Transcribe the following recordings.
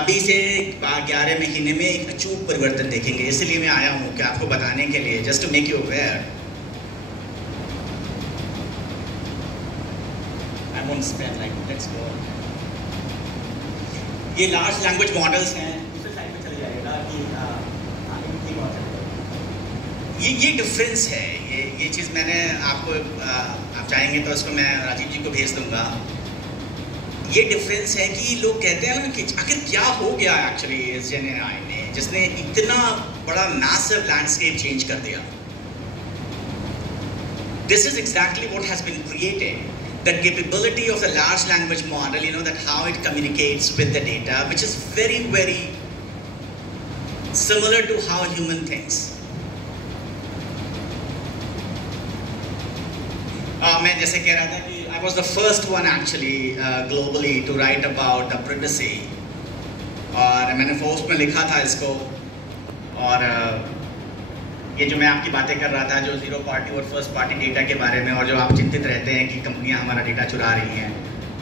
अभी से 11 महीने में एक अचूक परिवर्तन देखेंगे, इसलिए मैं आया हूँ कि आपको बताने के लिए, just to make you aware. I won't spend like let's go. ये लार्ज लैंग्वेज मॉडल्स हैं, दूसरे साइड में चले जाएगा कि ये डिफरेंस है। ये चीज़ मैंने आपको आप चाहेंगे तो इसको मैं राजीव जी को भेज दूंगा। ये डिफरेंस है कि लोग कहते हैं ना कि आखिर क्या हो गया एक्चुअली इस जेनएआई ने, जिसने इतना बड़ा मैसिव लैंडस्केप चेंज कर दिया। This is exactly what has been created, the capability of the large language model, you know, that how it communicates with the data, which is very, very similar to how human thinks. मैं जैसे कह रहा था कि I was the first one actually globally to write about the privacy, और मैंने post में लिखा था इसको। और ये जो मैं आपकी बातें कर रहा था, जो ज़ीरो पार्टी और फर्स्ट पार्टी डेटा के बारे में, और जो आप चिंतित रहते हैं कि कंपनियां हमारा डेटा चुरा रही हैं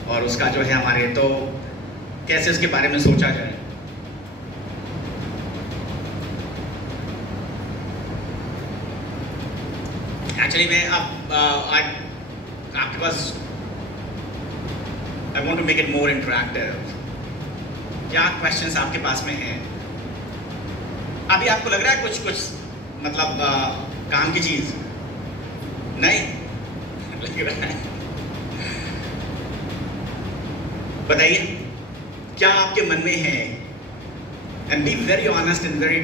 और उसका जो है हमारे, तो कैसे उसके बारे में सोचा जाए। एक्चुअली मैं अब आपके पास I want to make it more interactive. क्या क्वेश्चंस आपके पास में हैं? अभी आपको लग रहा है कुछ मतलब काम की चीज नहीं लग रहा है? बताइए क्या आपके मन में है, and be very honest and very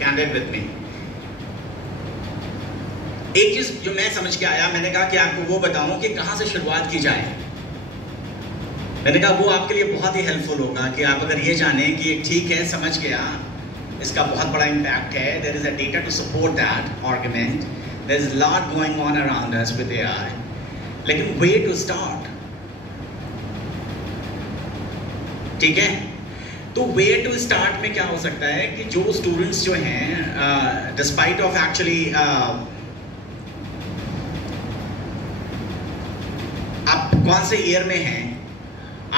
candid with me. एक चीज जो मैं समझ के आया, मैंने कहा कि आपको वो बताऊं कि कहां से शुरुआत की जाए। मैंने कहा वो आपके लिए बहुत ही हेल्पफुल होगा कि आप अगर ये जानें कि ठीक है, समझ गया, इसका बहुत बड़ा इम्पैक्ट है, there is a data to support that argument, there is lot going on around us with AI, लेकिन वे टू स्टार्ट, ठीक है? तो वे टू स्टार्ट में क्या हो सकता है कि जो स्टूडेंट्स जो हैं डिस्पाइट ऑफ एक्चुअली आप कौन से ईयर में हैं,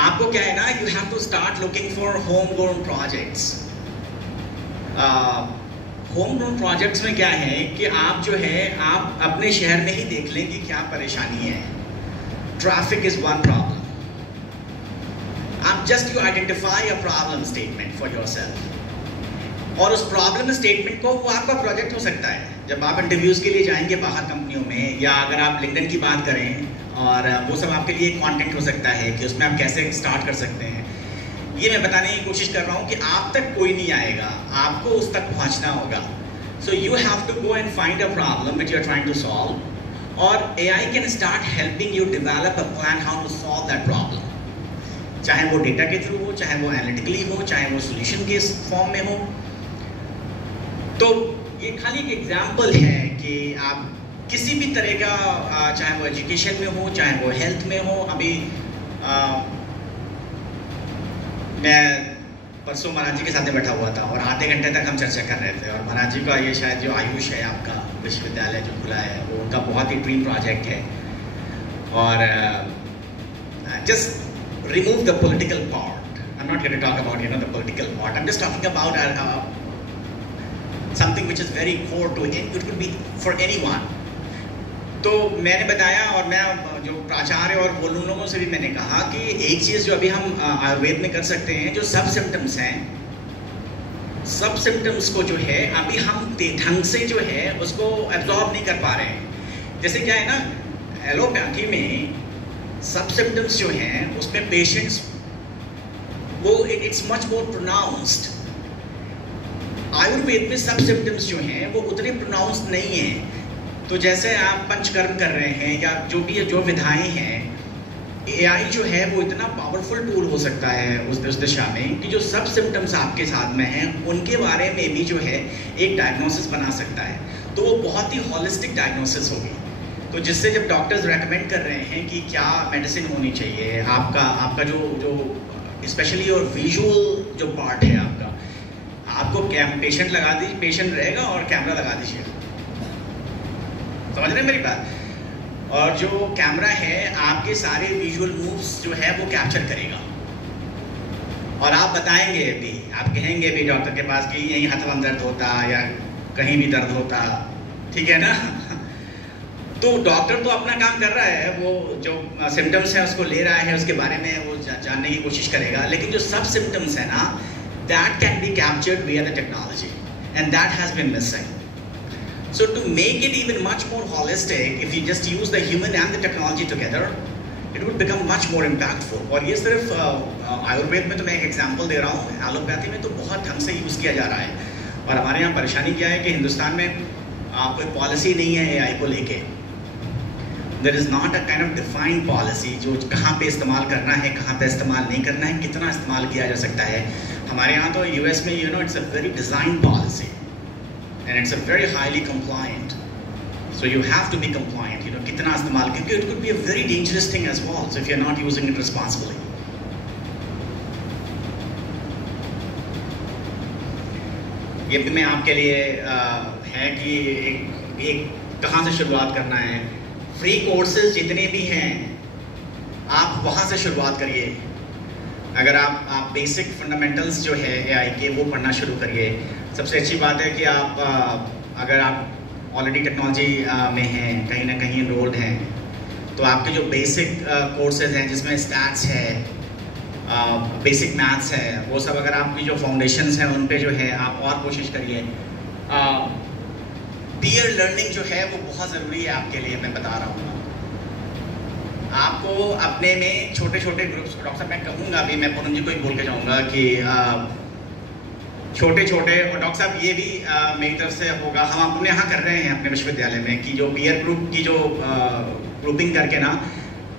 आपको क्या है ना, you have to start looking for home grown projects. Home grown projects में क्या है कि आप जो है आप अपने शहर में ही देख लें कि क्या परेशानी है। ट्रैफिक इज वन प्रॉब्लम, आप just you identify a problem statement for yourself, और उस प्रॉब्लम स्टेटमेंट को, वो आपका प्रोजेक्ट हो सकता है। जब आप इंटरव्यूज के लिए जाएंगे बाहर कंपनियों में, या अगर आप लिंक्डइन की बात करें, और वो सब आपके लिए कंटेंट हो सकता है कि उसमें आप कैसे स्टार्ट कर सकते हैं। ये मैं बताने की कोशिश कर रहा हूँ कि आप तक कोई नहीं आएगा, आपको उस तक पहुँचना होगा। So you have to go and find a problem which you are trying to solve, और AI can start helping you develop a plan how to solve that problem, चाहे वो डेटा के थ्रू हो, चाहे वो एनालिटिकली हो, चाहे वो सोल्यूशन के फॉर्म में हो। तो ये खाली एक एग्जाम्पल है कि आप किसी भी तरह का, चाहे वो एजुकेशन में हो, चाहे वो हेल्थ में हो। अभी मैं परसों महाराज जी के साथ बैठा हुआ था और आधे घंटे तक हम चर्चा कर रहे थे, और महाराज जी का ये शायद जो आयुष है आपका विश्वविद्यालय जो खुला है, वो उनका बहुत ही ड्रीम प्रोजेक्ट है। और just remove the political part, I am not here to talk about the political part, I am just talking about something which is very core to it, it could be for anyone. तो मैंने बताया, और मैं जो प्राचार्य और वो लोगों से भी मैंने कहा कि एक चीज़ जो अभी हम आयुर्वेद में कर सकते हैं, जो सब सिम्टम्स हैं, सब सिम्टम्स को जो है अभी हम ढंग से जो है उसको एब्जॉर्ब नहीं कर पा रहे हैं। जैसे क्या है ना, एलोपैथी में सब सिम्टम्स जो हैं उसमें पेशेंट्स वो it's much more pronounced. Ayurveda में सब सिम्टम्स जो हैं वो उतने प्रोनाउंस्ड नहीं हैं। तो जैसे आप पंचकर्म कर रहे हैं या जो भी जो विधाएं हैं, एआई जो है वो इतना पावरफुल टूल हो सकता है उस दिशा में कि जो सब सिम्टम्स आपके साथ में हैं उनके बारे में भी जो है एक डायग्नोसिस बना सकता है। तो वो बहुत ही हॉलिस्टिक डायग्नोसिस होगी। तो जिससे जब डॉक्टर्स रेकमेंड कर रहे हैं कि क्या मेडिसिन होनी चाहिए, आपका जो स्पेशली और विजुअल जो पार्ट है आपको पेशेंट लगा दीजिए, पेशेंट रहेगा और कैमरा लगा दीजिए, समझ रहे हैं मेरी बात? और जो कैमरा है आपके सारे विजुअल मूव्स जो है वो कैप्चर करेगा। और आप बताएंगे भी, आप कहेंगे भी डॉक्टर के पास कि यहीं हथवा में दर्द होता या कहीं भी दर्द होता, ठीक है ना। तो डॉक्टर तो अपना काम कर रहा है, वो जो सिम्टम्स है उसको ले रहा है, उसके बारे में वो जानने की कोशिश करेगा, लेकिन जो सब सिम्टम्स है ना, that can be captured via the technology and that has been missing. So to make it even much more holistic, if you just use the human and the technology together, it would become much more impactful. और ये सिर्फ आयुर्वेद में तो मैं एक example दे रहा हूँ, allopathy में तो बहुत ढंग से यूज़ किया जा रहा है. और हमारे यहाँ परेशानी क्या है कि हिंदुस्तान में कोई पॉलिसी नहीं है एआई को लेके. There is not a kind of defined policy जो कहाँ पे इस्तेमाल करना है, कहाँ पे इस्तेमाल नहीं करना है, कितना इस्तेमाल किया जा सकता है. हमारे यहाँ तो यूएस में it's a very designed policy. And it's a very highly compliant. So you have to be compliant, कितना इस्तेमाल, क्योंकि it could be a very dangerous thing as well, so if you're not using it responsibly. ये भी मैं आपके लिए है कि एक कहाँ से शुरुआत करना है. फ्री कोर्सेज जितने भी हैं, आप वहाँ से शुरुआत करिए. अगर आप बेसिक फंडामेंटल्स जो है एआई के वो पढ़ना शुरू करिए. सबसे अच्छी बात है कि आप अगर आप ऑलरेडी टेक्नोलॉजी में हैं, कहीं ना कहीं इनरोल्ड हैं, तो आपके जो बेसिक कोर्सेज हैं जिसमें स्टैट्स है, बेसिक मैथ्स है, वो सब अगर आपकी जो फाउंडेशंस हैं उन पे जो है आप और कोशिश करिए. पीयर लर्निंग जो है वो बहुत ज़रूरी है आपके लिए. मैं बता रहा हूँ आपको अपने में छोटे छोटे ग्रुप्स. डॉक्टर साहब मैं कहूँगा अभी, मैं पूनम जी को ही बोल के जाऊँगा कि छोटे छोटे, और डॉक्टर साहब ये भी मेरी तरफ से होगा, हम अपने यहाँ कर रहे हैं अपने विश्वविद्यालय में कि जो पीयर ग्रुप की जो ग्रुपिंग करके ना,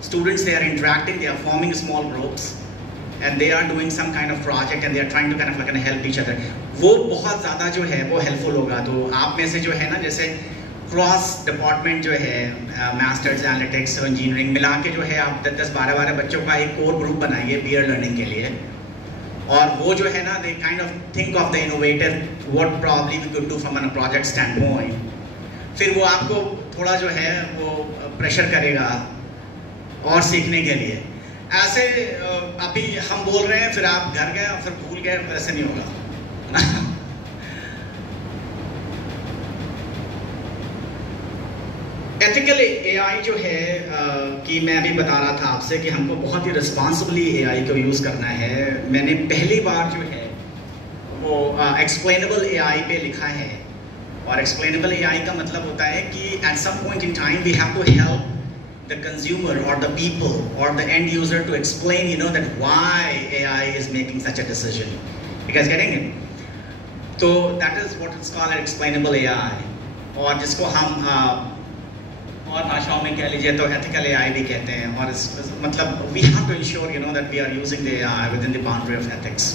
students they are interacting, they are forming small groups and they are doing some kind of project and they are trying to kind of help each other. वो बहुत ज़्यादा जो है वो हेल्पफुल होगा. तो आप में से जो है ना, जैसे क्रॉस डिपार्टमेंट जो है, मास्टर्स एनालिटिक्स और इंजीनियरिंग मिला के जो है आप 10-12 बच्चों का एक कोर ग्रुप बनाइए पीयर लर्निंग के लिए. और वो जो है ना, they kind of think of the innovative what probably we could do from a project stand point. फिर वो आपको थोड़ा जो है वो प्रेशर करेगा और सीखने के लिए. ऐसे अभी हम बोल रहे हैं, फिर आप घर गए और फिर भूल गए, ऐसे नहीं होगा. एथिकल एआई जो है कि मैं अभी बता रहा था आपसे कि हमको बहुत ही रिस्पॉन्सिबली एआई को यूज़ करना है. मैंने पहली बार जो है वो एक्सप्लेनेबल एआई पे लिखा है. और एक्सप्लेनेबल एआई का मतलब होता है कि at some point in time we have to help the consumer or the people or the end user to explain, that why AI is making such a decision. You guys getting it? So that is what it's called, explainable AI. और जिसको हम और भाषाओं में कह लीजिए तो ethical AI भी कहते हैं. और मतलब we have to ensure that we are using the AI within the boundary of ethics.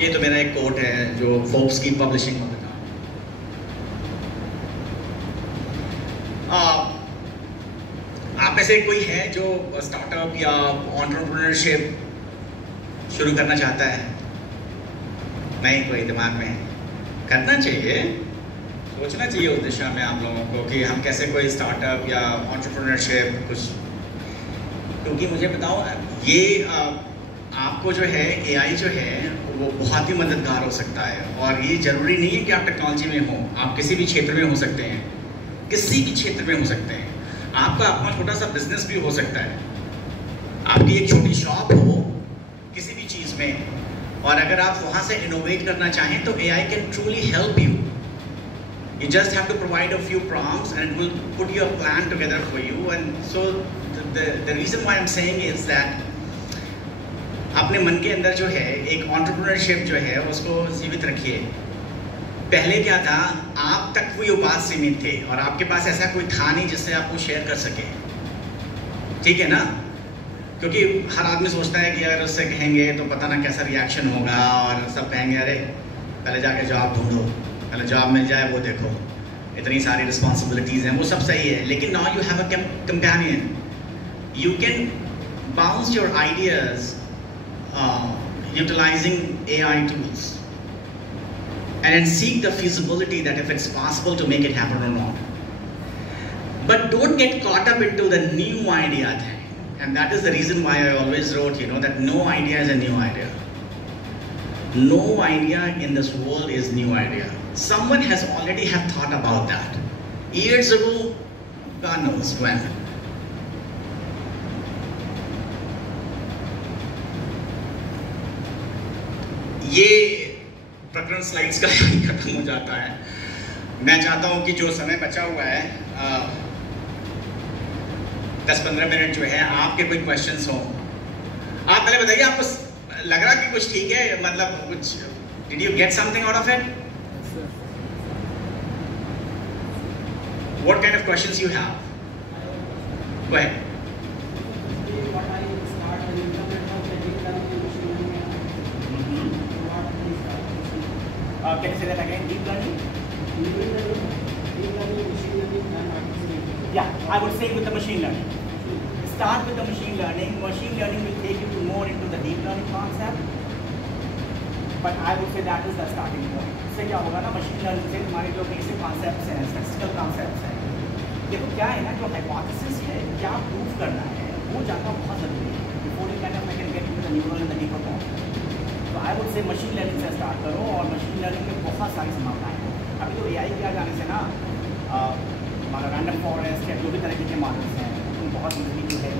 ये तो मेरा एक कोट है जो फोर्ब्स की पब्लिशिंग में. आप में से कोई है जो स्टार्टअप या एंटरप्रेन्योरशिप शुरू करना चाहता है? नहीं, कोई दिमाग में करना चाहिए, सोचना चाहिए उस दिशा में आप लोगों को कि हम कैसे कोई स्टार्टअप या एंटरप्रेन्योरशिप कुछ. क्योंकि मुझे बताओ, ये आपको जो है एआई जो है वो बहुत ही मददगार हो सकता है. और ये ज़रूरी नहीं है कि आप टेक्नोलॉजी में हो, आप किसी भी क्षेत्र में हो सकते हैं, किसी भी क्षेत्र में हो सकते हैं. आपका अपना छोटा सा बिजनेस भी हो सकता है, आपकी एक छोटी शॉप हो किसी भी चीज़ में, और अगर आप वहाँ से इनोवेट करना चाहें तो AI can truly help you. You just have to provide a few prompts and it will put your plan together for you. And so the reason why I'm saying is that अपने मन के अंदर जो है एक entrepreneurship जो है उसको जीवित रखिए. पहले क्या था, आप तक वो बात सीमित थे और आपके पास ऐसा कोई था नहीं जिससे आप वो शेयर कर सके. ठीक है ना? क्योंकि हर आदमी सोचता है कि अगर उससे कहेंगे तो पता ना कैसा रिएक्शन होगा, और सब कहेंगे अरे पहले जाके जॉब ढूंढो, पहले जॉब मिल जाए वो देखो, इतनी सारी रिस्पॉन्सिबिलिटीज़ हैं. वो सब सही है, लेकिन now you have a companion. You can bounce your ideas utilising AI tools. And then seek the feasibility that if it's possible to make it happen or not. But don't get caught up into the new idea thing. And that is the reason why I always wrote, that no idea is a new idea. No idea in this world is new idea. Someone has already have thought about that. Years ago, God knows when. ये प्रकरण slides का खत्म हो जाता है। मैं चाहता हूं कि जो समय बचा हुआ है 10-15 मिनट जो है आपके कोई क्वेश्चंस हो। आप पहले बताइए, आपको लग रहा कि कुछ ठीक है, मतलब कुछ did you get something out of it? What kind of questions you have? Go ahead. Can you say that again? Deep learning? Deep learning, machine learning, and artificial intelligence. Yeah, I would say with the machine learning. Start with the machine learning. Machine learning will take you more into the deep learning concept. But I would say that is the starting point. इससे क्या होगा ना, machine learning से तुम्हारे जो basic concepts हैं, statistical concepts हैं, देखो क्या है ना, जो hypothesis है, क्या prove करना है, वो जानना बहुत ज़रूरी है. Before you can get into the neural and the deeper form. तो I would say machine learning से स्टार्ट करो, और मशीन लर्निंग में बहुत सारी संभावनाएं हैं। अभी तो एआई के आ जाने से ना हमारा रैंडम फॉरेस्ट या जो भी तरीके के मॉडल्स हैं उन बहुत ईजी जो है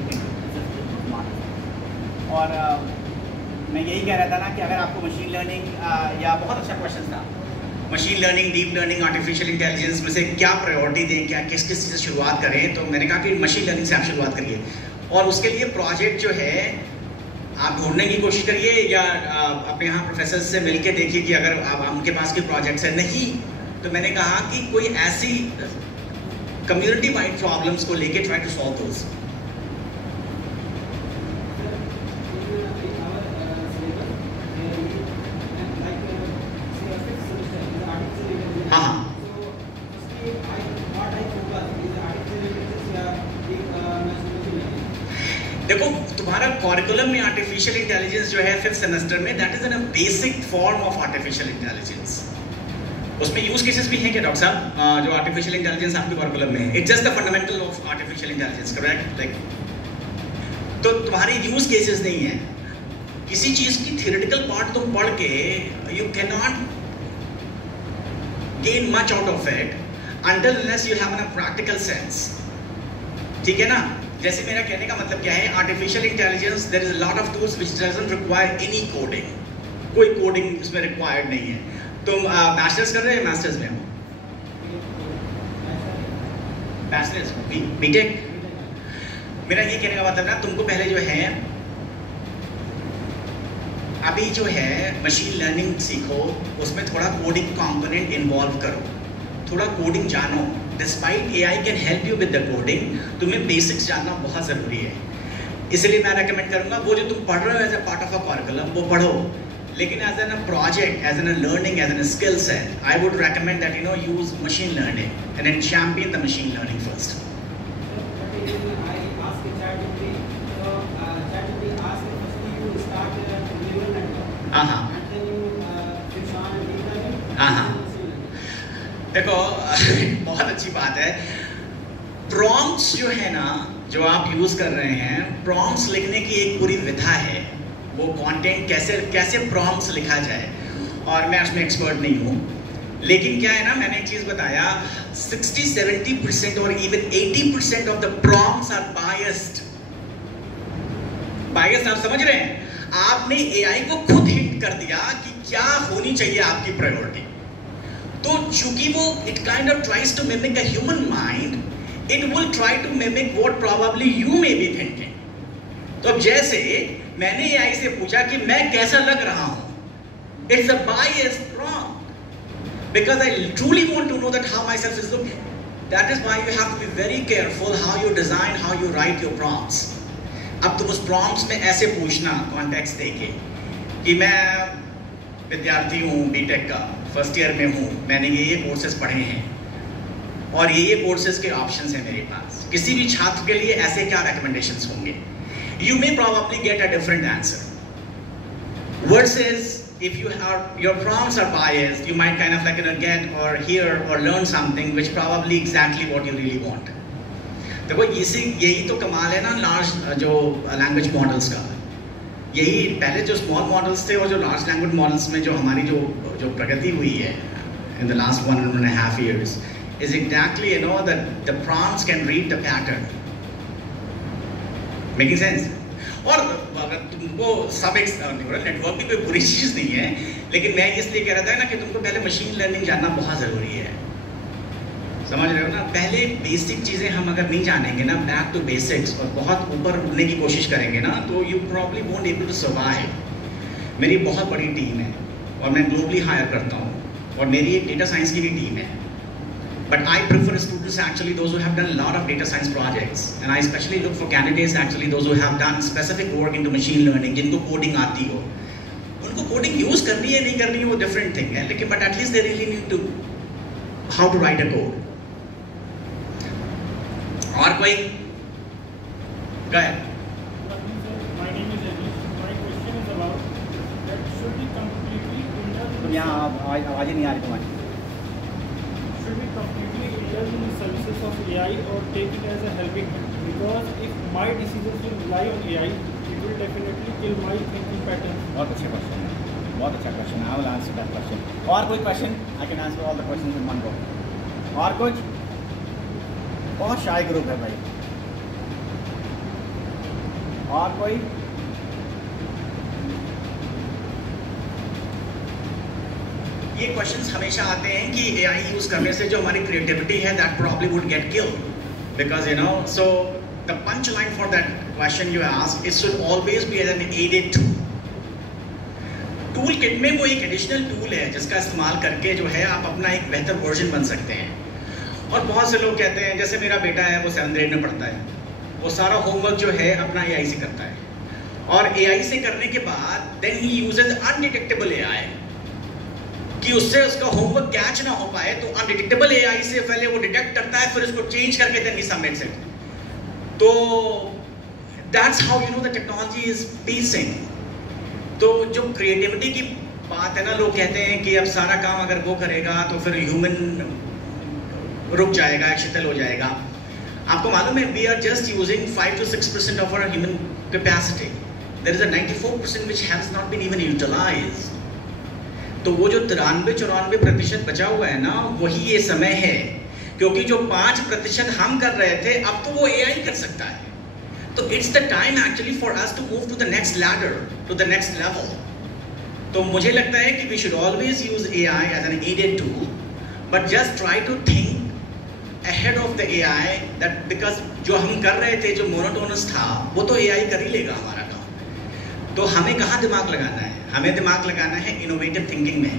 मॉडल्स। और मैं यही कह रहा था ना कि अगर आपको मशीन लर्निंग या बहुत अच्छा क्वेश्चन था, machine learning, deep learning, artificial intelligence में से क्या प्रायोरिटी दें, क्या किस चीज़ से शुरुआत करें, तो मैंने कहा कि मशीन लर्निंग से आप शुरुआत करिए। और उसके लिए प्रोजेक्ट जो है आप ढूंढने की कोशिश करिए, या अपने यहाँ प्रोफेसर से मिलके देखिए कि अगर आप उनके पास कोई प्रोजेक्ट्स है। नहीं तो मैंने कहा कि कोई ऐसी कम्युनिटी वाइड प्रॉब्लम्स को लेके ट्राई टू सॉल्व दोस। हाँ, देखो तुम्हारा करिकुलम में आर्टिफिशियल इंटेलिजेंस जो है 5th सेमेस्टर में, that is an basic form of artificial intelligence. उसमें यूज केसेस भी हैं क्या डॉक्टर साहब, जो आर्टिफिशियल इंटेलिजेंस आपके करिकुलम में? It's just the fundamental of artificial intelligence, correct? Like तो तुम्हारे यूज केसेस नहीं है। किसी चीज की थियोरेटिकल पार्ट तुम पढ़ के you can not gain much out of it until unless you have a practical sense. ठीक है ना? जैसे मेरा कहने का मतलब क्या है, artificial intelligence there is a lot of tools which doesn't require any coding, कोई कोडिंग इसमें रिक्वायर्ड नहीं है। तुम मास्टर्स कर रहे हैं, मास्टर्स में हो, बैचलर्स बीटेक। मेरा ये कहने का मतलब ना, तुमको पहले जो है अभी जो है मशीन लर्निंग सीखो, उसमें थोड़ा कोडिंग कंपोनेंट इन्वॉल्व करो, थोड़ा कोडिंग जानो। Despite AI can help you with the coding, तुम्हें बेसिक्स जानना बहुत ज़रूरी है। इसलिए मैं रेकमेंड करूँगा वो जो तुम पढ़ रहे हो as a part of a curriculum वो पढ़ो, लेकिन as an a project, as an a learning, as an a skill set, I would recommend that use machine learning and then champion the machine learning first. देखो बहुत अच्छी बात है। Prompts जो है ना, जो आप यूज कर रहे हैं, प्रॉम्प्ट्स लिखने की एक पूरी विधा है। वो कंटेंट कैसे प्रॉम्प्ट्स लिखा जाए, और मैं उसमें एक्सपर्ट नहीं हूँ, लेकिन क्या है ना, मैंने एक चीज बताया, 60-70% और even 80% of the prompts are biased. Biased आप समझ रहे हैं? आपने एआई को खुद हिंट कर दिया कि क्या होनी चाहिए आपकी प्रायोरिटी। तो चूंकि वो it kind of tries to mimic a human mind, it will try to mimic what probably you may be thinking. तो अब जैसे मैंने एआई से पूछा कि मैं कैसा लग रहा हूं, it's a biased prompt because I truly want to know that how myself is looking. That is why you have to be very careful how you design, how you write your prompts. अब तुम उस prompts में ऐसे पूछना context देके कि मैं विद्यार्थी हूँ, बीटेक का फर्स्ट ईयर में हूँ, मैंने ये कोर्सेज पढ़े हैं और ये कोर्सेज के ऑप्शंस हैं मेरे पास, किसी भी छात्र के लिए ऐसे क्या recommendations होंगे? You may probably get a different answer. Versus if your prompts are biased, you might kind of get or hear or learn something which probably exactly what you really want. देखो यही तो कमाल है ना large जो language models का। यही पहले जो स्मॉल मॉडल्स थे और जो लार्ज लैंग्वेज मॉडल्स में जो हमारी जो प्रगति हुई है in the last 1.5 years is exactly that the prompts can read the pattern, making sense। और अगर तुमको सब एक न्यूरल नेटवर्क भी कोई बुरी चीज़ नहीं है, लेकिन मैं इसलिए कह रहा था ना कि तुमको पहले मशीन लर्निंग जानना बहुत ज़रूरी है, समझ रहे हो ना। पहले बेसिक चीज़ें हम अगर नहीं जानेंगे ना, बैक टू बेसिक्स, और बहुत ऊपर उड़ने की कोशिश करेंगे ना, तो you probably won't able to survive. मेरी बहुत बड़ी टीम है और मैं ग्लोबली हायर करता हूँ, और मेरी एक डेटा साइंस की भी टीम है, but I prefer students actually those who have done a lot of data science projects, and I especially look for candidates actually those who have done specific work into machine learning, जिनको coding आती हो। उनको coding use करनी है नहीं करनी है वो डिफरेंट थिंग है, लेकिन but at least they really need to how to write a code। और कोई गए? My name is Anish. My question is about that should we completely indulge यहाँ आवाज़ नहीं आ रही तुम्हारी। should we completely indulge in the services of AI or take it as a helping hand? Because if my decisions will rely on AI, it will definitely kill my thinking pattern. बहुत अच्छा question है, बहुत अच्छा question है। I will answer that question. और कोई question? I can answer all the questions in one go. और कुछ? बहुत शाय ग्रुप है भाई। और कोई? ये क्वेश्चंस हमेशा आते हैं कि AI यूज करने से जो हमारी क्रिएटिविटी है that probably would get killed, because so the punch line for that question you asked, it should always be as an added tool. Tool kit में वो एक एडिशनल टूल है जिसका इस्तेमाल करके जो है आप अपना एक बेहतर वर्जन बन सकते हैं। और बहुत से लोग कहते हैं, जैसे मेरा बेटा है वो 7th grade में पढ़ता है, वो सारा होमवर्क जो है अपना AI से करता है, और AI से करने के बाद देन ही यूजेस अनडिटेक्टेबल AI, कि उससे उसका होमवर्क कैच ना हो पाए, तो अनडिटेक्टेबल AI से पहले वो डिटेक्ट करता है, फिर उसको चेंज करके देन ही सबमिट्स इट। तो that's how the technology is piecing. तो जो क्रिएटिविटी की बात है ना, लोग कहते हैं कि अब सारा काम अगर वो करेगा तो फिर ह्यूमन रुक जाएगा, शिथिल हो जाएगा। आपको मालूम है we are just using 5 to 6% of our human capacity. There is a 94% which has not been even utilised. तो वो जो 93-94% बचा हुआ है ना, वही ये समय है, क्योंकि जो 5% हम कर रहे थे अब तो वो AI कर सकता है। तो it's the time actually for us to move to the next ladder, to the next level. तो मुझे लगता है कि we should always use AI as an added tool, but just try to think ahead of the AI, that because जो हम कर रहे थे जो मोनोटोनस था वो तो AI कर ही लेगा हमारा काम। तो हमें कहाँ दिमाग लगाना है? हमें दिमाग लगाना है इनोवेटिव थिंकिंग में,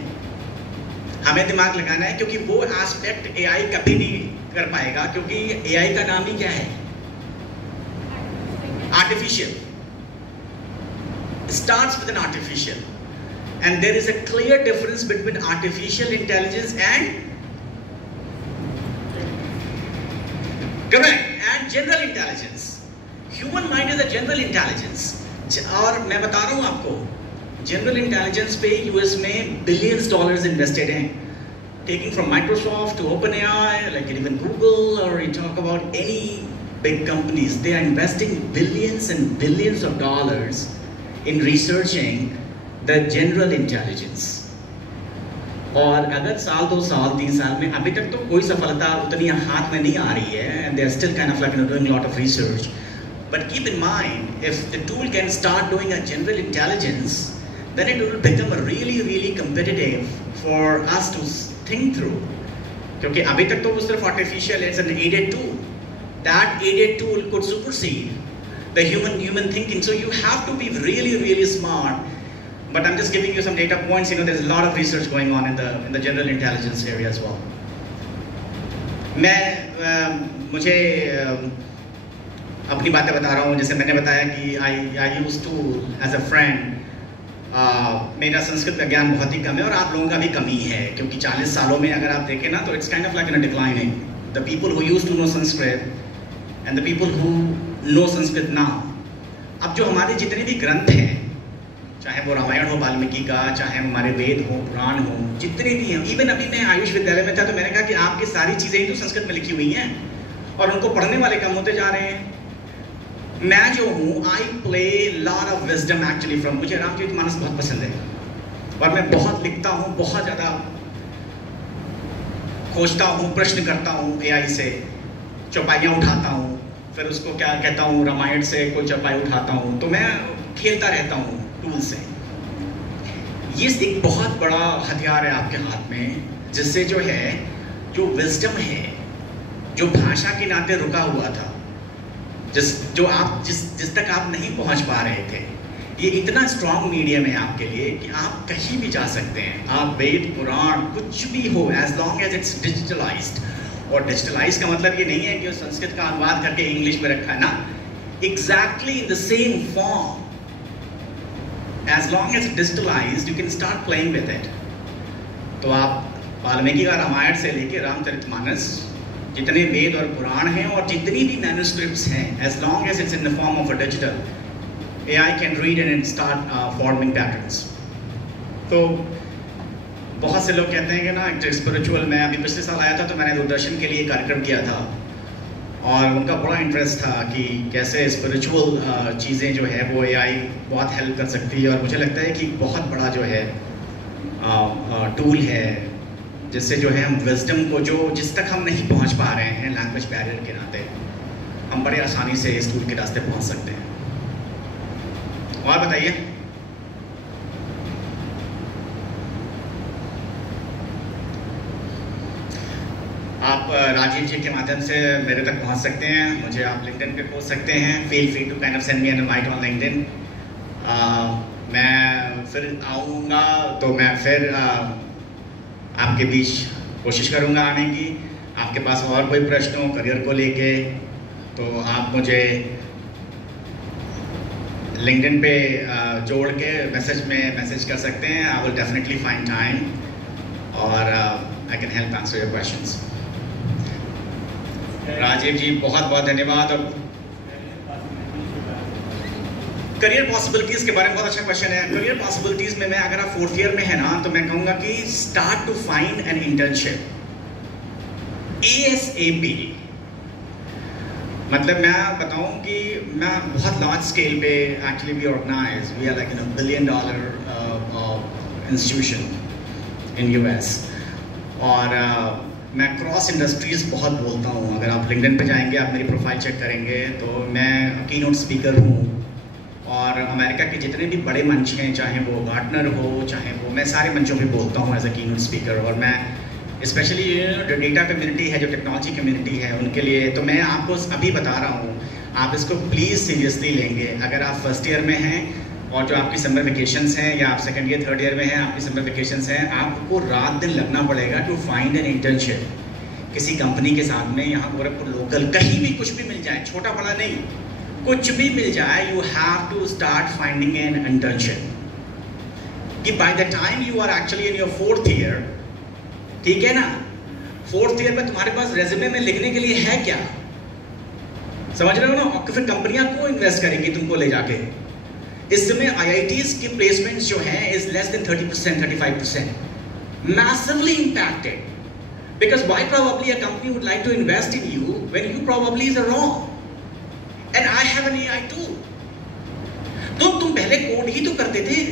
हमें दिमाग लगाना है, क्योंकि वो एस्पेक्ट AI कभी नहीं कर पाएगा, क्योंकि AI का नाम ही क्या है? Artificial. Starts with an artificial, and there is a clear difference between artificial intelligence and correct and general intelligence. Human mind is a general intelligence. और मैं बता रहा हूँ आपको, जनरल इंटेलिजेंस पे यूएस में बिलियंस डॉलर्स इन्वेस्टेड हैं, taking from Microsoft to OpenAI, like even Google, or you talk about any big companies, they are investing billions and billions of dollars in researching the general intelligence. और अगर साल 2 साल 3 साल में अभी तक तो कोई सफलता उतनी हाथ में नहीं आ रही है, and they are still kind of like doing a lot of research. But keep in mind, if the tool can start doing a general intelligence, then it will become a really competitive for us to think through. क्योंकि अभी तक तो वो सिर्फ artificial, it's an aided tool. That aided tool could supersede the human thinking. So you have to be really smart. But I'm just giving you some data points. There's a lot of research going on in the general intelligence area as well. मुझे अपनी बातें बता रहा हूँ। जैसे मैंने बताया कि I used to as a friend, मेरा संस्कृत का ज्ञान बहुत ही कम है और आप लोगों का भी कमी है, क्योंकि 40 सालों में अगर आप देखें ना तो it's kind of like in a declining. The people who used to know Sanskrit and the people who know Sanskrit now, अब जो हमारे जितने भी ग्रंथ हैं, चाहे वो रामायण हो वाल्मीकि का, चाहे हमारे वेद हो, पुराण हो, जितने भी हैं, इवन अभी मैं आयुष विद्यालय में था तो मैंने कहा कि आपकी सारी चीज़ें ही तो संस्कृत में लिखी हुई हैं, और उनको पढ़ने वाले कम होते जा रहे हैं। मैं जो हूँ I play lot of wisdom actually from, मुझे रामचरितमानस बहुत पसंद है और मैं बहुत लिखता हूँ, बहुत ज़्यादा खोजता हूँ, प्रश्न करता हूँ एआई से, चौपाइयाँ उठाता हूँ, फिर उसको क्या कहता हूँ, रामायण से कोई चौपाई उठाता हूँ, तो मैं खेलता रहता हूँ टूल से। ये एक बहुत बड़ा हथियार है आपके हाथ में, जिससे जो है जो विजडम है, जो भाषा के नाते रुका हुआ था, जिस तक आप नहीं पहुंच पा रहे थे, ये इतना स्ट्रॉन्ग मीडियम है आपके लिए कि आप कहीं भी जा सकते हैं। आप वेद पुराण कुछ भी हो, as long as it's digitalised. और डिजिटलाइज का मतलब ये नहीं है कि संस्कृत का अनुवाद करके इंग्लिश में रखा है ना, exactly in the same form, as long as digitalised you can start playing with it. तो आप वाल्मीकि का रामायण से लेके रामचरितमानस, जितने वेद और पुराण हैं और जितनी भी मैन्युस्क्रिप्ट्स हैं, as long as it's in the form of a digital, AI can read and start forming patterns. तो बहुत से लोग कहते हैं कि ना स्पिरिचुअल, मैं अभी पिछले साल आया था तो मैंने दूरदर्शन के लिए कार्यक्रम किया था और उनका बड़ा इंटरेस्ट था कि कैसे स्पिरिचुअल चीज़ें जो है वो AI बहुत हेल्प कर सकती है। और मुझे लगता है कि बहुत बड़ा जो है टूल है, जिससे जो है हम विजडम को जिस तक हम नहीं पहुंच पा रहे हैं लैंग्वेज बैरियर के नाते, हम बड़े आसानी से इस टूल के रास्ते पहुंच सकते हैं। और बताइए, आप राजीव जी के माध्यम से मेरे तक पहुंच सकते हैं, मुझे आप लिंक्डइन पे पोस्ट सकते हैं। Feel free to kind of send me an invite on LinkedIn. मैं फिर आऊँगा तो मैं फिर आपके बीच कोशिश करूँगा आने की। आपके पास और कोई प्रश्न हो करियर को लेके तो आप मुझे लिंक्डइन पे जोड़ के मैसेज कर सकते हैं। I will definitely find time और I can help answer your questions. Rajiv ji बहुत बहुत धन्यवाद। और करियर पॉसिबिलिटीज के बारे में बहुत अच्छा क्वेश्चन है। करियर पॉसिबिलिटीज में मैं, अगर आप 4th ईयर में है ना, तो मैं कहूँगा कि start to find an internship ASAP। मतलब मैं बताऊं कि मैं बहुत लार्ज स्केल पे actually we organise, we are like in $1 billion institution in US। और मैं क्रॉस इंडस्ट्रीज बहुत बोलता हूँ। अगर आप लिंक्डइन पे जाएंगे, आप मेरी प्रोफाइल चेक करेंगे तो मैं कीनोट स्पीकर हूँ और अमेरिका के जितने भी बड़े मंच हैं, चाहे वो गार्टनर हो, चाहे वो, मैं सारे मंचों पे बोलता हूँ एज अ कीनोट स्पीकर। और मैं स्पेशली जो डेटा कम्युनिटी है, जो टेक्नोलॉजी कम्युनिटी है, उनके लिए तो मैं आपको अभी बता रहा हूँ, आप इसको प्लीज़ सीरियसली लेंगे। अगर आप 1st ईयर में हैं और जो आपकी समर वेकेशंस हैं, या आप 2nd ईयर 3rd ईयर में हैं, आपकी समर वेकेशंस हैं, आपको रात दिन लगना पड़ेगा टू फाइंड एन इंटर्नशिप किसी कंपनी के साथ में, यहाँ गोरखपुर लोकल, कहीं भी कुछ भी मिल जाए, छोटा बड़ा नहीं, कुछ भी मिल जाए, you have to start finding an internship. कि by the time you are actually in your 4th year, ठीक है ना, 4th ईयर में तुम्हारे पास रेज्यूमे में लिखने के लिए है क्या? समझ रहे हो ना? और फिर कंपनियां को इन्वेस्ट करेंगी तुमको ले जाके। इस समय IITs की प्लेसमेंट्स जो हैं is less than 30%, 35%, massively impacted because why probably a company would like to invest in you when you probably is wrong and I have an AI tool। तो तुम पहले कोड ही तो करते थे।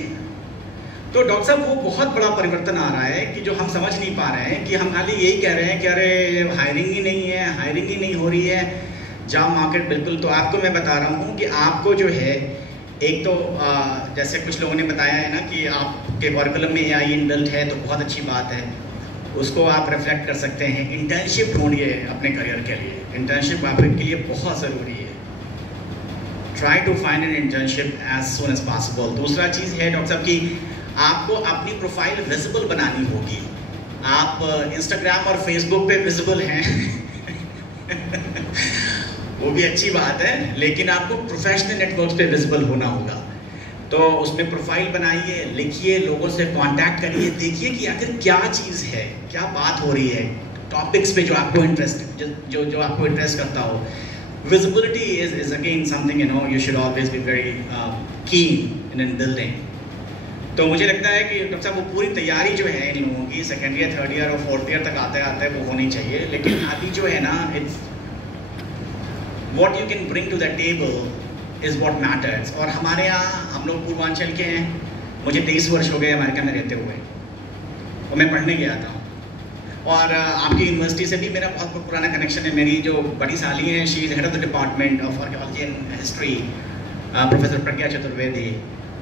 तो डॉक्टर साहब वो बहुत बड़ा परिवर्तन आ रहा है कि जो हम समझ नहीं पा रहे हैं, कि हम खाली यही कह रहे हैं कि अरे हायरिंग ही नहीं है, हायरिंग ही नहीं हो रही है, जॉब मार्केट बिल्कुल। तो आपको मैं बता रहा हूँ कि आपको जो है, एक तो जैसे कुछ लोगों ने बताया है ना कि आपके करिकुलम में AI इनबिल्ट है, तो बहुत अच्छी बात है, उसको आप रिफ्लेक्ट कर सकते हैं। इंटर्नशिप ढूंढिए अपने करियर के लिए, इंटर्नशिप आपके लिए बहुत ज़रूरी है। Try to find an internship as soon as possible. दूसरा चीज़ है डॉक्टर साहब की, आपको अपनी प्रोफाइल विजिबल बनानी होगी। आप इंस्टाग्राम और फेसबुक पे विजिबल हैं वो भी अच्छी बात है, लेकिन आपको प्रोफेशनल नेटवर्क्स पे विजिबल होना होगा। तो उसमें प्रोफाइल बनाइए, लिखिए, लोगों से कांटेक्ट करिए, देखिए कि आखिर क्या चीज़ है, क्या बात हो रही है, टॉपिक्स पे जो आपको इंटरेस्ट जो आपको इंटरेस्ट करता हो। Visibility is again something you should always be very keen in building. तो मुझे लगता है कि डॉक्टर साहब वो पूरी तैयारी जो है इन लोगों की 2nd ईयर 3rd ईयर और 4th ईयर तक आते आते वो होनी चाहिए। लेकिन अभी जो है ना, it's what you can bring to the table is what matters. और हमारे यहाँ हम लोग पूर्वांचल के हैं, मुझे 23 वर्ष हो गए अमेरिका में रहते हुए, और मैं पढ़ने गया था। और आपकी यूनिवर्सिटी से भी मेरा बहुत पुराना कनेक्शन है। मेरी जो बड़ी साली हैं, she is head of the department of archaeology and history, professor Pragya Chaturvedi.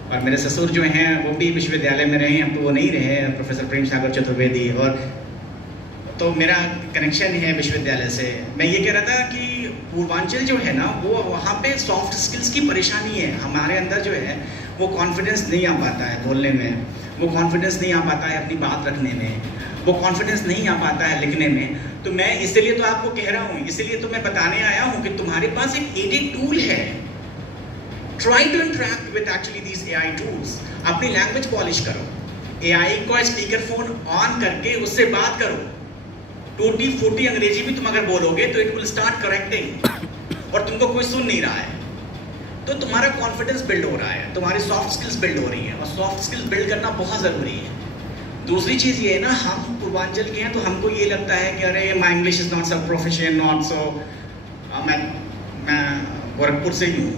और मेरे ससुर जो हैं वो भी विश्वविद्यालय में रहे हैं, अब तो वो नहीं रहे, प्रोफेसर प्रेम सागर चतुर्वेदी। और तो मेरा कनेक्शन है विश्वविद्यालय से। मैं ये कह रहा था कि पूर्वांचल जो है ना, वो वहाँ पे सॉफ्ट स्किल्स की परेशानी है। हमारे अंदर जो है वो कॉन्फिडेंस नहीं आ पाता है बोलने में, वो कॉन्फिडेंस नहीं आ पाता है अपनी बात रखने में, वो कॉन्फिडेंस नहीं आ पाता है लिखने में। तो मैं इसलिए तो आपको कह रहा हूँ, इसलिए तो मैं बताने आया हूँ कि तुम्हारे पास एक एडिट टूल है। Try to interact with actually these AI tools. अपनी लैंग्वेज पॉलिश करो, AI को स्पीकर फोन ऑन करके उससे बात करो। टूटी फूटी अंग्रेजी भी तुम अगर बोलोगे तो इट विल स्टार्ट करेक्टिंग, और तुमको कोई सुन नहीं रहा है, तो तुम्हारा कॉन्फिडेंस बिल्ड हो रहा है, तुम्हारी सॉफ्ट स्किल्स बिल्ड हो रही है, और सॉफ्ट स्किल्स बिल्ड करना बहुत ज़रूरी है। दूसरी चीज़ ये है ना, हम पूर्वांचल के हैं तो हमको ये लगता है कि अरे my English is not so professional, not so, मैं गोरखपुर से ही हूँ,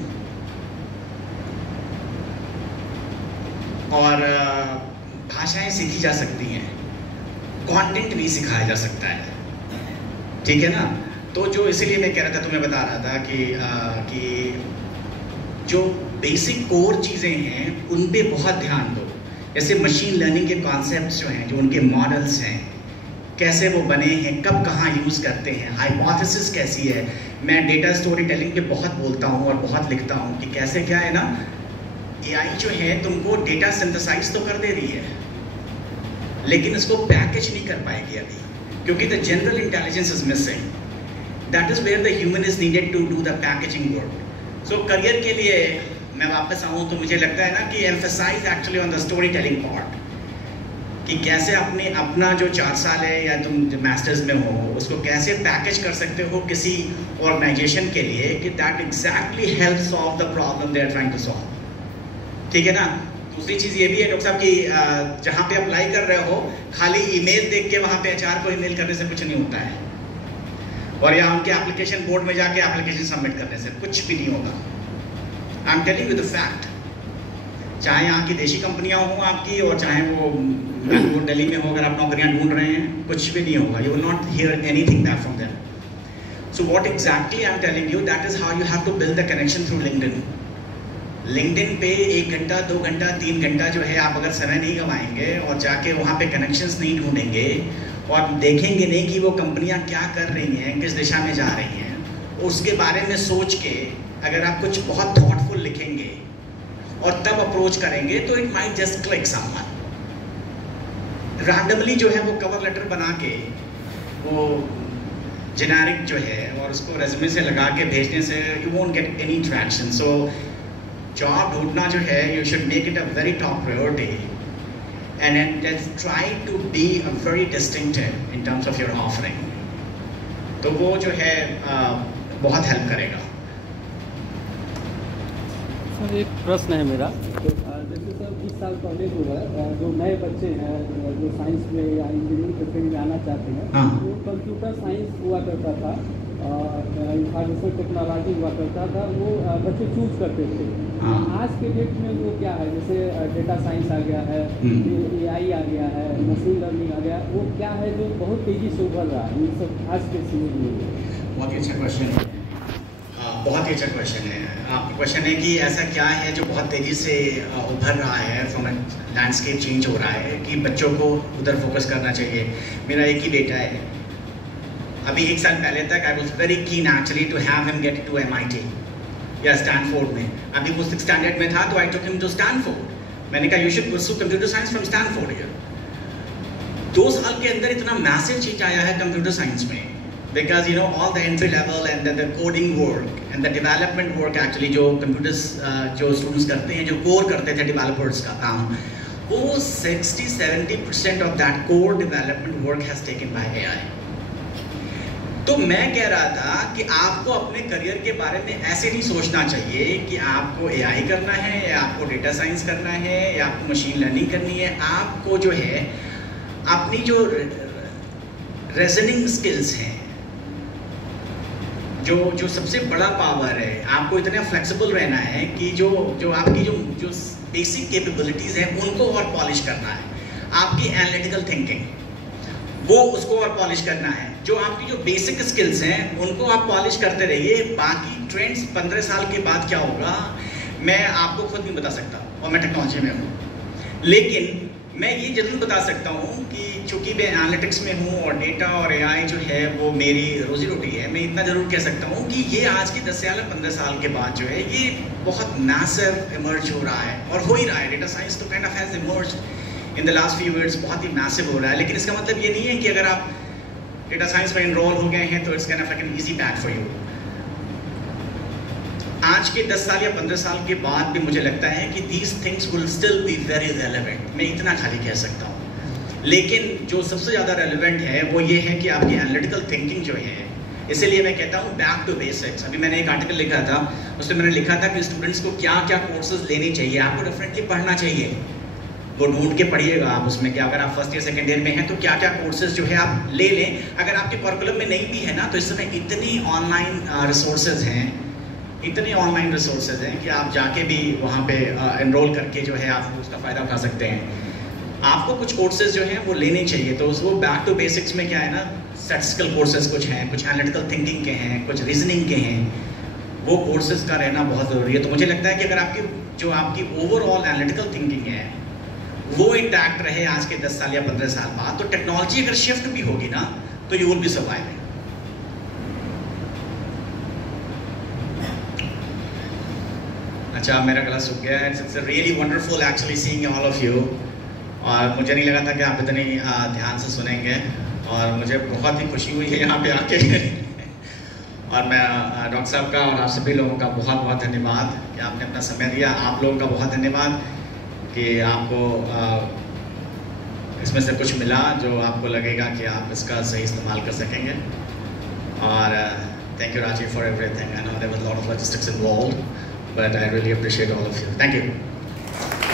और भाषाएं सीखी जा सकती हैं, कंटेंट भी सिखाया जा सकता है, ठीक है ना। तो जो इसीलिए मैं कह रहा था, तुम्हें बता रहा था कि जो बेसिक कोर चीज़ें हैं उन पे बहुत ध्यान दो। जैसे मशीन लर्निंग के कॉन्सेप्ट्स जो हैं, जो उनके मॉडल्स हैं, कैसे वो बने हैं, कब कहाँ यूज़ करते हैं, हाइपोथेसिस कैसी है। मैं डेटा स्टोरी टेलिंग पे बहुत बोलता हूँ और बहुत लिखता हूँ कि कैसे क्या है ना, AI जो है तुमको डेटा सिंथेसाइज तो कर दे रही है, लेकिन इसको पैकेज नहीं कर पाएगी अभी, क्योंकि the general intelligence is missing. That is where the human is needed to do the packaging work. So career के लिए मैं वापस आऊँ तो मुझे लगता है ना कि emphasise actually on the story telling part, कि कैसे अपना जो 4 साल है या तुम मास्टर्स में हो उसको कैसे पैकेज कर सकते हो किसी ऑर्गेनाइजेशन के लिए, कि that exactly help solve the problem they are trying to solve, ठीक है ना। दूसरी चीज़ ये भी है डॉक्टर साहब कि जहाँ पे अप्लाई कर रहे हो, खाली ईमेल देख के वहाँ पे HR को ईमेल करने से कुछ नहीं होता है, और या उनके एप्लीकेशन बोर्ड में जाके एप्लीकेशन सबमिट करने से कुछ भी नहीं होगा। आई am telling you the fact. चाहे यहाँ की देशी कंपनियाँ हों आपकी, और चाहे वो बेंगलुरु दिल्ली में हो, अगर आप नौकरियाँ ढूंढ रहे हैं, कुछ भी नहीं होगा। You will not hear anything back from them. So what exactly I am telling you, that is how you have to build the connection through LinkedIn. LinkedIn पे 1 घंटा 2 घंटा 3 घंटा जो है आप अगर समय नहीं गंवाएंगे और जाके वहाँ पे कनेक्शंस नहीं ढूंढेंगे और देखेंगे नहीं कि वो कंपनियाँ क्या कर रही हैं, किस दिशा में जा रही हैं, उसके बारे में सोच के अगर आप कुछ बहुत थॉटफुल लिखेंगे और तब अप्रोच करेंगे, तो it might just click someone. Randomly जो है वो कवर लेटर बना के वो जेनेरिक जो है और उसको रेज्यूमे से लगा के भेजने से you won't get any traction. So job ढूंढना जो है, you should make it a very top priority and try to be a very distinctive in terms of your offering. तो वो जो है बहुत हेल्प करेगा। सर एक प्रश्न है मेरा, जैसे सर 20 साल पहले जो है जो नए बच्चे हैं जो साइंस में या इंजीनियरिंग के फील्ड में आना चाहते हैं, वो कंप्यूटर साइंस हुआ करता था, इंफॉर्मेशन टेक्नोलॉजी हुआ करता था, वो बच्चे चूज करते थे। आज के डेट में वो क्या है, जैसे डेटा साइंस आ गया है, AI आ गया है, मशीन लर्निंग आ गया, वो क्या है जो बहुत तेज़ी से उभर रहा है इन सब आज के समय में? बहुत ही अच्छा क्वेश्चन है, बहुत ही अच्छा क्वेश्चन है। आपका क्वेश्चन है कि ऐसा क्या है जो बहुत तेज़ी से उभर रहा है, फ्रॉम लैंडस्केप चेंज हो रहा है कि बच्चों को उधर फोकस करना चाहिए। मेरा एक ही बेटा है, अभी 1 साल पहले तक I was very keen actually to have him get to MIT या स्टैनफोर्ड में। अभी वो 6th स्टैंडर्ड में था तो I took him to Stanford. मैंने कहा you should pursue computer science from Stanford here. 2 साल के अंदर इतना मैसिव चेंज आया है कंप्यूटर साइंस में, because you know all the entry level and the coding work and the development work actually जो computers जो students करते हैं, जो core करते थे developers का काम, वो 60-70% of that core development work has taken by AI। तो मैं कह रहा था कि आपको अपने करियर के बारे में ऐसे नहीं सोचना चाहिए कि आपको AI करना है या आपको डेटा साइंस करना है या आपको मशीन लर्निंग करनी है। आपको जो है अपनी जो रीजनिंग स्किल्स हैं, जो सबसे बड़ा पावर है, आपको इतना फ्लेक्सिबल रहना है कि जो आपकी जो बेसिक कैपेबिलिटीज हैं उनको और पॉलिश करना है। आपकी एनालिटिकल थिंकिंग वो उसको और पॉलिश करना है। जो आपकी जो बेसिक स्किल्स हैं उनको आप पॉलिश करते रहिए। बाकी ट्रेंड्स 15 साल के बाद क्या होगा मैं आपको खुद नहीं बता सकता, और मैं टेक्नोलॉजी में हूँ, लेकिन मैं ये जरूर बता सकता हूँ कि चूंकि मैं एनालिटिक्स में हूँ और डेटा और एआई जो है वो मेरी रोजी रोटी है, मैं इतना जरूर कह सकता हूँ कि ये आज के 10 साल 15 साल के बाद जो है ये बहुत मैसिव इमर्ज हो रहा है, और हो ही रहा है। डेटा साइंस तो kind of has emerged in the last few years, बहुत ही मैसिव हो रहा है। लेकिन इसका मतलब ये नहीं है कि अगर आप डेटा साइंस में इनरोल हो गए हैं तो it's kind of like an easy path for you. आज के 10 साल या 15 साल के बाद भी मुझे लगता है कि these things will still be very relevant, मैं इतना खाली कह सकता हूँ। लेकिन जो सबसे ज़्यादा रेलिवेंट है वो ये है कि आपकी एनालिटिकल थिंकिंग जो है, इसीलिए मैं कहता हूँ बैक टू बेसिक्स। अभी मैंने एक आर्टिकल लिखा था, उसमें मैंने लिखा था कि स्टूडेंट्स को क्या क्या कोर्सेज लेने चाहिए। आपको डेफिनेटली पढ़ना चाहिए, वो ढूंढ के पढ़िएगा आप उसमें कि अगर आप फर्स्ट ईयर सेकेंड ईयर में हैं तो क्या क्या कोर्सेज जो है आप ले लें। अगर आपके करिकुलम में नहीं भी है ना, तो इस समय इतनी ऑनलाइन रिसोर्सेज हैं, इतने ऑनलाइन रिसोर्सेज हैं कि आप जाके भी वहाँ पे एनरोल करके जो है आप उसका फ़ायदा उठा सकते हैं। आपको कुछ कोर्सेज जो हैं वो लेने चाहिए। तो वो बैक टू बेसिक्स में क्या है ना, स्टैटिस्टिकल कोर्सेज कुछ हैं, कुछ एनालिटिकल थिंकिंग के हैं, कुछ रीजनिंग के हैं, वो कोर्सेज का रहना बहुत ज़रूरी है। तो मुझे लगता है कि अगर आपकी ओवरऑल एनालिटिकल थिंकिंग है वो इंटैक्ट रहे आज के 10 साल या 15 साल बाद, तो टेक्नोलॉजी अगर शिफ्ट भी होगी ना तो यू विल बी सर्वाइविंग। अच्छा, मेरा गला सूख गया है। It's really wonderful actually seeing all of you, और मुझे नहीं लगा था कि आप इतनी ध्यान से सुनेंगे, और मुझे बहुत ही खुशी हुई है यहाँ पे आके और मैं डॉक्टर साहब का और आप सभी लोगों का बहुत बहुत धन्यवाद कि आपने अपना समय दिया। आप लोगों का बहुत धन्यवाद कि आपको इसमें से कुछ मिला जो आपको लगेगा कि आप इसका सही इस्तेमाल कर सकेंगे। और thank you Rajeev for everything. I know there was a lot of logistics involved, but I really appreciate all of you. Thank you.